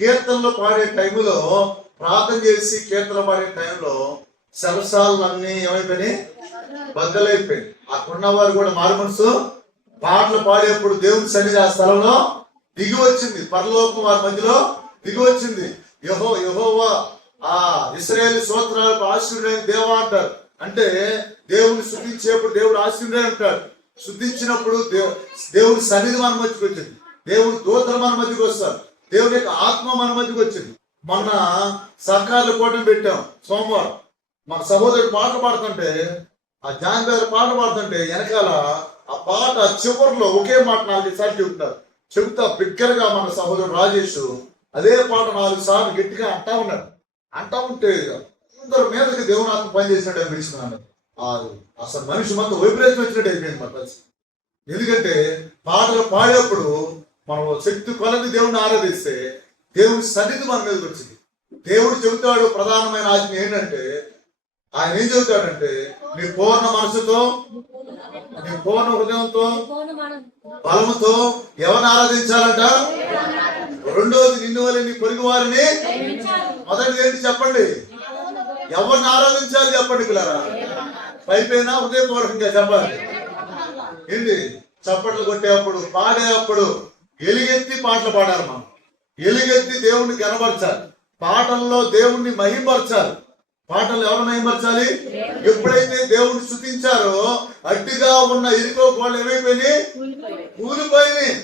కీర్తనలు పాడే టైంలో, ప్రార్థన చేసి కీర్తనలు పాడే టైంలో సరసాలన్నీ ఏమైపోయినాయి, బద్దలైపోయింది. అక్కడున్న వారు కూడా మారు మనసు పాటలు పాడేప్పుడు దేవుని సన్నిధి ఆ స్థలంలో దిగి వచ్చింది. పరలోకం వారి మధ్యలో దిగి వచ్చింది. యెహోవా ఆ ఇశ్రాయేలు స్తోత్రాలకు ఆశీర్వదైన దేవా అంటారు. అంటే దేవుని స్తుతించేప్పుడు దేవుడు ఆశీర్వదై అంటాడు. స్తుతించినప్పుడు దేవుని సన్నిధి మన మధ్యకి వచ్చింది. దేవుని దూతలు మన మధ్యకి వస్తారు. దేవుని యొక్క ఆత్మ మన మధ్యకి వచ్చింది. మొన్న సర్కార్లు కూటమి పెట్టాం సోమవారం. మన సహోదరుడు పాట పాడుతుంటే, ఆ జాన్ గారు పాట పాడుతుంటే వెనకాల ఆ పాట చివరిలో ఒకే మాట 4 సార్లు చెబుతారు. చెబుతా బిగ్గరగా మన సహోదరుడు రాజేష్ అదే పాట 4 సార్లు గట్టిగా అంటా ఉన్నాడు. అంటా ఉంటే అందరి మీదకి దేవుని ఆత్మ పనిచేసినట్టు అనిపిస్తున్నాను. అసలు మనిషి మొత్తం వైబ్రేషన్ వచ్చినట్టు అయిపోయింది మన పరిస్థితి. ఎందుకంటే పాటలు పాడేప్పుడు మనం శక్తి కొలది దేవుని ఆరాధిస్తే దేవుని సన్నిధి మన మీదకి వచ్చింది. దేవుడు చెబుతాడు ప్రధానమైన ఆజ్ఞ ఏంటంటే, ఆయన ఏం చెబుతాడంటే, నీ పూర్ణ మనసుతో, నీ పూర్ణ హృదయంతో, బలముతో ఎవరిని ఆరాధించాలంట? రెండోది నిన్ను వల్ల నీ పొరుగు వారిని. మొదటిది ఏంటి చెప్పండి? ఎవరిని ఆరాధించాలి చెప్పండి పిల్లరా. పైపైన హృదయపూర్వకంగా చెప్పాలి. ఏంటి? చప్పట్లు కొట్టేటప్పుడు, పాడేటప్పుడు ఎలుగెత్తి పాటలు పాడాలి. మనం ఎలుగెత్తి దేవుణ్ణి కనబరచాలి. పాటల్లో దేవుణ్ణి మహిమపరచాలి. పాటలు ఎవరు మహిమపరచాలి? ఎప్పుడైతే దేవుణ్ణి స్తుతించారో అడ్డుగా ఉన్న ఇరుకో గోళ్ళు ఏమైపోయినాయి? కూలిపోయినాయి.